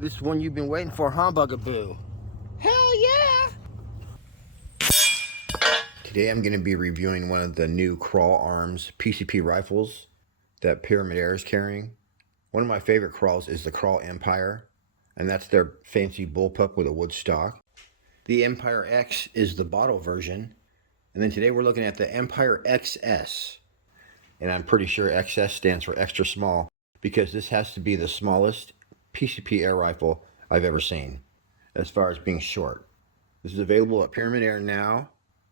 This one you've been waiting for, huh, Bugaboo? Hell yeah! Today I'm going to be reviewing one of the new Kral Arms PCP rifles that Pyramid Air is carrying. One of my favorite Krals is the Kral Empire, and that's their fancy bullpup with a wood stock. The Empire X is the bottle version, and then today we're looking at the Empire XS. And I'm pretty sure XS stands for extra small because this has to be the smallest PCP air rifle I've ever seen as far as being short. This is available at Pyramid Air now.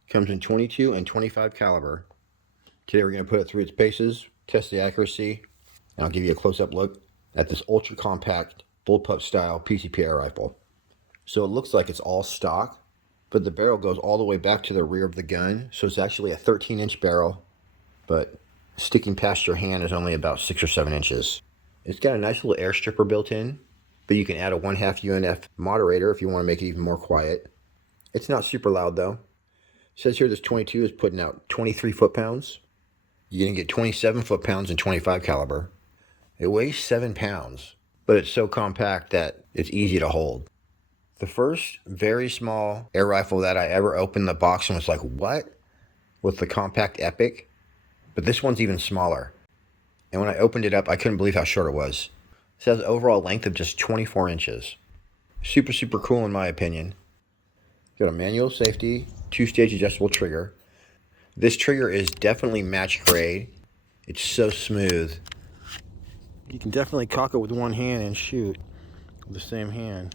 Comes in 22 and 25 caliber. Today we're going to put it through its paces, test the accuracy, and I'll give you a close-up look at this ultra compact bullpup style PCP air rifle. So it looks like it's all stock, but the barrel goes all the way back to the rear of the gun, so it's actually a 13-inch barrel, but sticking past your hand is only about 6 or 7 inches. It's got a nice little air stripper built in, but you can add a 1/2 UNF moderator if you want to make it even more quiet. It's not super loud though. It says here this 22 is putting out 23 foot-pounds. You're going to get 27 foot-pounds in 25 caliber. It weighs 7 pounds, but it's so compact that it's easy to hold. The first very small air rifle that I ever opened the box and was like, what? With the compact Epic. But this one's even smaller. And when I opened it up, I couldn't believe how short it was. It says overall length of just 24 inches. Super, super cool in my opinion. Got a manual safety, 2-stage adjustable trigger. This trigger is definitely match grade. It's so smooth. You can definitely cock it with one hand and shoot with the same hand.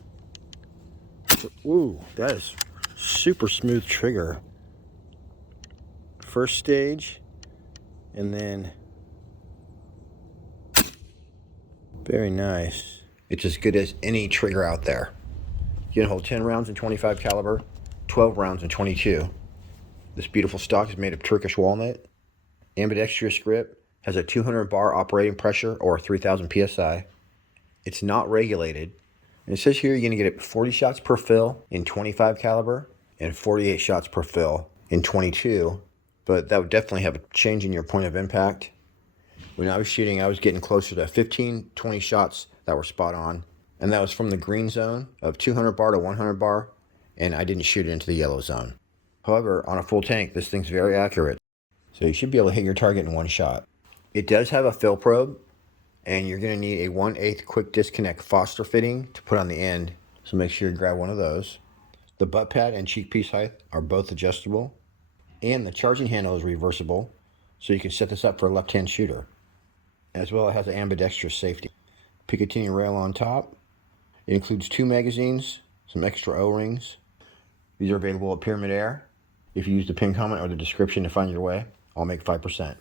Ooh, that is super smooth trigger. First stage, and then very nice. It's as good as any trigger out there. You can hold 10 rounds in 25 caliber, 12 rounds in 22. This beautiful stock is made of Turkish walnut. Ambidextrous grip, has a 200 bar operating pressure or 3000 psi. It's not regulated. And it says here you're going to get it 40 shots per fill in 25 caliber and 48 shots per fill in 22. But that would definitely have a change in your point of impact. When I was shooting, I was getting closer to 15, 20 shots that were spot on. And that was from the green zone of 200 bar to 100 bar. And I didn't shoot it into the yellow zone. However, on a full tank, this thing's very accurate. So you should be able to hit your target in one shot. It does have a fill probe. And you're going to need a 1/8 quick disconnect Foster fitting to put on the end. So make sure you grab one of those. The butt pad and cheek piece height are both adjustable. And the charging handle is reversible, so you can set this up for a left-hand shooter. As well, it has an ambidextrous safety. Picatinny rail on top. It includes 2 magazines, some extra O-rings. These are available at Pyramid Air. If you use the pin comment or the description to find your way, I'll make 5%.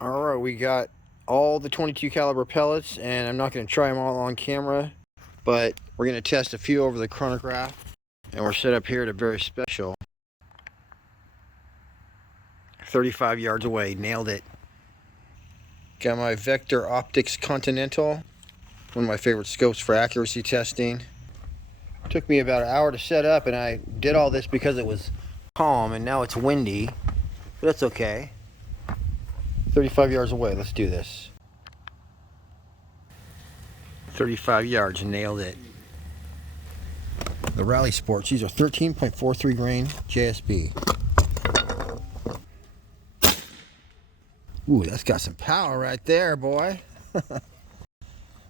All right, we got all the 22 caliber pellets, and I'm not going to try them all on camera, but we're going to test a few over the chronograph, and we're set up here at a very special 35 yards away. Nailed it. Got my Vector Optics Continental, one of my favorite scopes for accuracy testing. Took me about an hour to set up, and I did all this because it was calm, and now it's windy, but that's okay. 35 yards away, let's do this. 35 yards, nailed it. The Rally Sports, these are 13.43 grain JSB. Ooh, that's got some power right there, boy.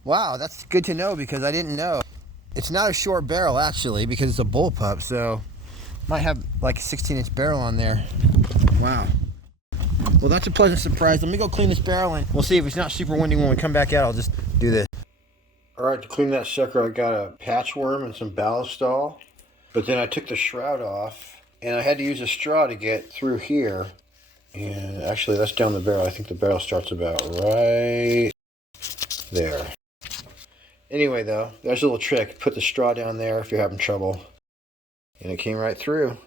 Wow, that's good to know because I didn't know. It's not a short barrel actually because it's a bullpup, so might have like a 16-inch barrel on there. Wow. Well, that's a pleasant surprise. Let me go clean this barrel and we'll see if it's not super windy when we come back out. I'll just do this. All right, to clean that sucker, I got a patchworm and some ballistol. But then I took the shroud off and I had to use a straw to get through here. And actually, that's down the barrel. I think the barrel starts about right there. Anyway, though, there's a little trick. Put the straw down there if you're having trouble. And it came right through.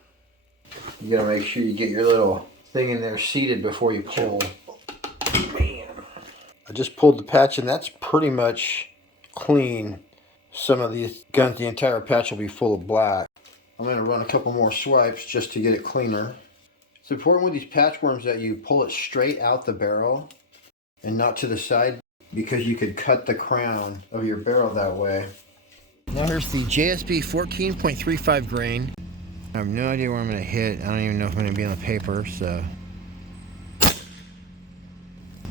You gotta make sure you get your little thing in there seated before you pull. Man. I just pulled the patch and that's pretty much clean. Some of these guns, the entire patch will be full of black. I'm going to run a couple more swipes just to get it cleaner. It's important with these patchworms that you pull it straight out the barrel and not to the side because you could cut the crown of your barrel that way. Now here's the JSB 14.35 grain. I have no idea where I'm going to hit. I don't even know if I'm going to be on the paper, so.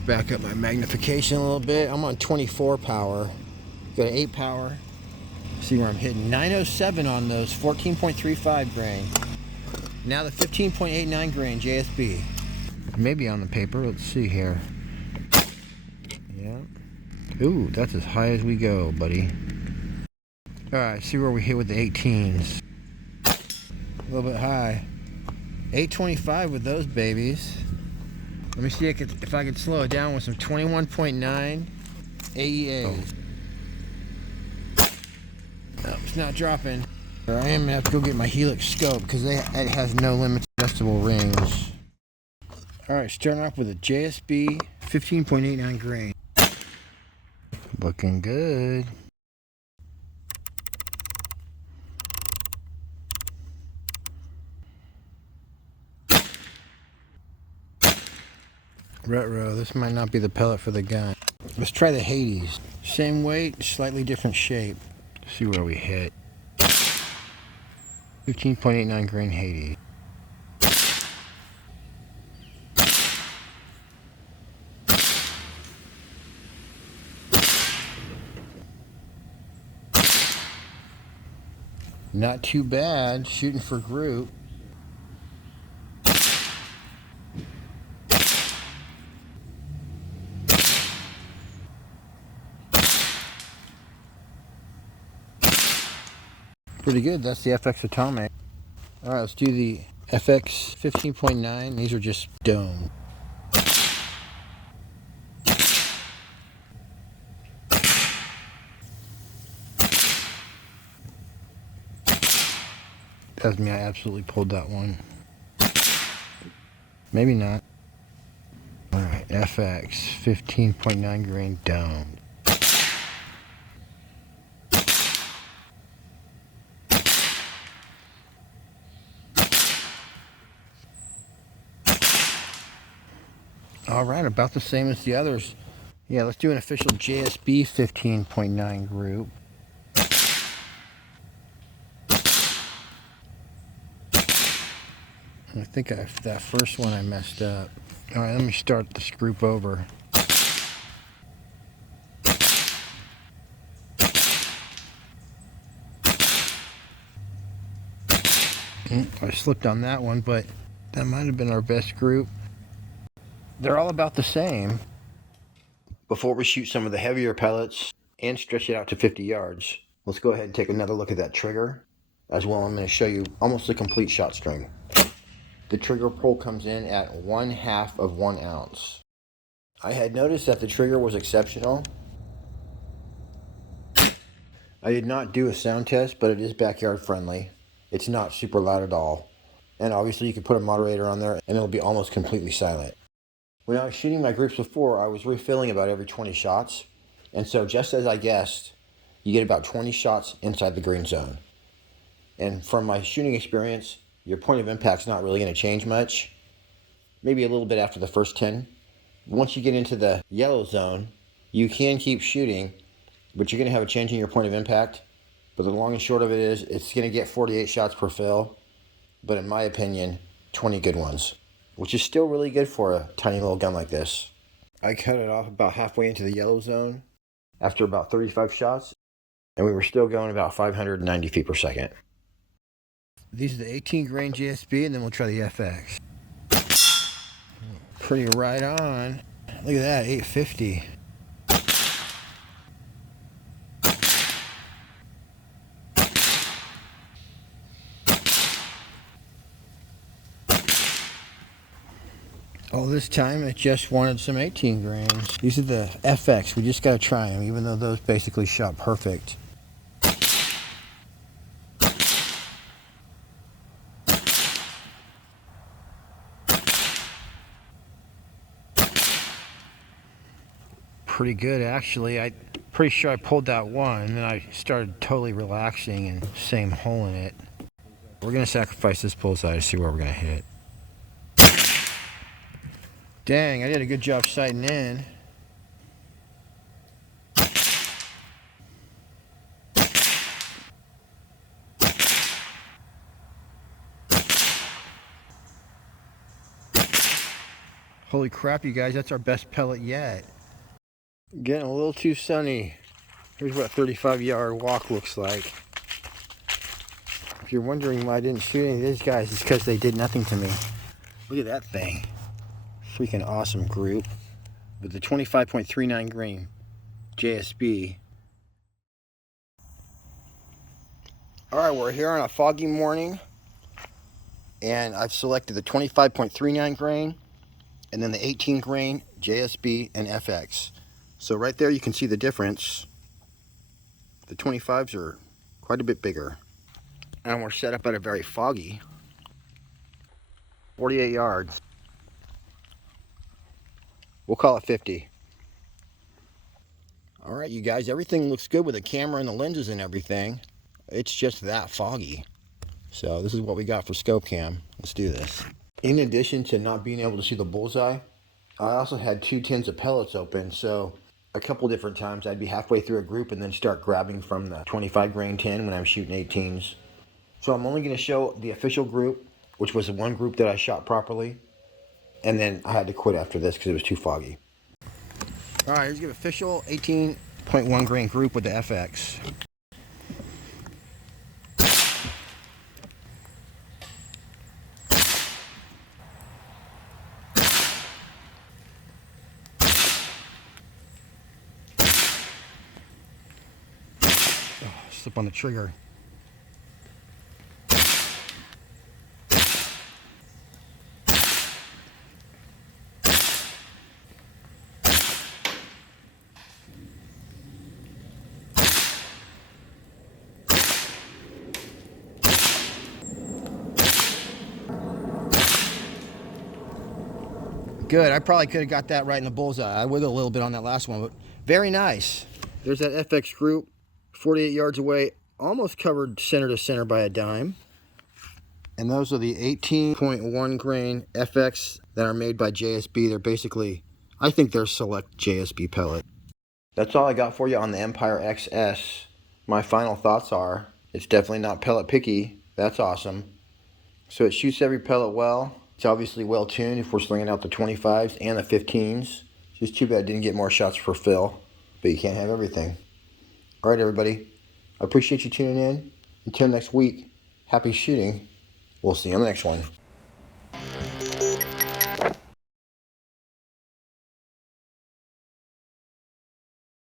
Back up my magnification a little bit. I'm on 24 power. Got an 8 power. See where I'm hitting. 907 on those 14.35 grain. Now the 15.89 grain JSB. Maybe on the paper. Let's see here. Yeah. Ooh, that's as high as we go, buddy. Alright, see where we hit with the 18s. A little bit high. 825 with those babies. Let me see if I can slow it down with some 21.9 AEAs. No, it's not dropping. I am going to have to go get my Helix scope because it has no limit adjustable range. Alright, starting off with a JSB 15.89 grain. Looking good. Retro, this might not be the pellet for the gun. Let's try the Hades. Same weight, slightly different shape. See where we hit. 15.89 grain Hades. Not too bad, shooting for group. Pretty good, that's the FX Atomic. Alright, let's do the FX 15.9. These are just dome. That's me, I absolutely pulled that one. Maybe not. Alright, FX 15.9 grain dome. Alright, about the same as the others. Yeah, let's do an official JSB 15.9 group. I think that first one I messed up. Alright, let me start this group over. I slipped on that one, but that might have been our best group. They're all about the same. Before we shoot some of the heavier pellets and stretch it out to 50 yards, let's go ahead and take another look at that trigger. As well, I'm going to show you almost a complete shot string. The trigger pull comes in at 1/2 of 1 ounce. I had noticed that the trigger was exceptional. I did not do a sound test, but it is backyard friendly. It's not super loud at all. And obviously you can put a moderator on there and it'll be almost completely silent. When I was shooting my groups before, I was refilling about every 20 shots. And so just as I guessed, you get about 20 shots inside the green zone. And from my shooting experience, your point of impact's not really going to change much. Maybe a little bit after the first 10. Once you get into the yellow zone, you can keep shooting, but you're going to have a change in your point of impact. But the long and short of it is, it's going to get 48 shots per fill. But in my opinion, 20 good ones, which is still really good for a tiny little gun like this. I cut it off about halfway into the yellow zone after about 35 shots, and we were still going about 590 feet per second. These are the 18 grain JSB, and then we'll try the FX. Pretty right on. Look at that, 850. All this time, it just wanted some 18 grains. These are the FX. We just got to try them, even though those basically shot perfect. Pretty good, actually. I'm pretty sure I pulled that one, and then I started totally relaxing and same hole in it. We're going to sacrifice this bullseye to see where we're going to hit. Dang, I did a good job sighting in. Holy crap, you guys, that's our best pellet yet. Getting a little too sunny. Here's what a 35-yard walk looks like. If you're wondering why I didn't shoot any of these guys, it's because they did nothing to me. Look at that thing. Freaking awesome group. With the 25.39 grain JSB. Alright, we're here on a foggy morning. And I've selected the 25.39 grain and then the 18 grain JSB and FX. So right there you can see the difference. The 25s are quite a bit bigger. And we're set up at a very foggy 48 yards. We'll call it 50. Alright you guys, everything looks good with the camera and the lenses and everything. It's just that foggy. So this is what we got for scope cam. Let's do this. In addition to not being able to see the bullseye, I also had 2 tins of pellets open, so a couple different times I'd be halfway through a group and then start grabbing from the 25 grain tin when I'm shooting 18s. So I'm only going to show the official group, which was the one group that I shot properly, and then I had to quit after this because it was too foggy. Alright, here's the official 18.1 grain group with the FX. Slip on the trigger. Good, I probably could have got that right in the bullseye. I wiggled a little bit on that last one, but very nice. There's that FX group, 48 yards away, almost covered center to center by a dime. And those are the 18.1 grain FX that are made by JSB. They're basically, I think they're select JSB pellet. That's all I got for you on the Empire XS. My final thoughts are, it's definitely not pellet picky. That's awesome. So it shoots every pellet well. It's obviously well tuned if we're slinging out the 25s and the 15s. Just too bad I didn't get more shots for fill, but you can't have everything. All right, everybody. I appreciate you tuning in. Until next week, happy shooting. We'll see you on the next one.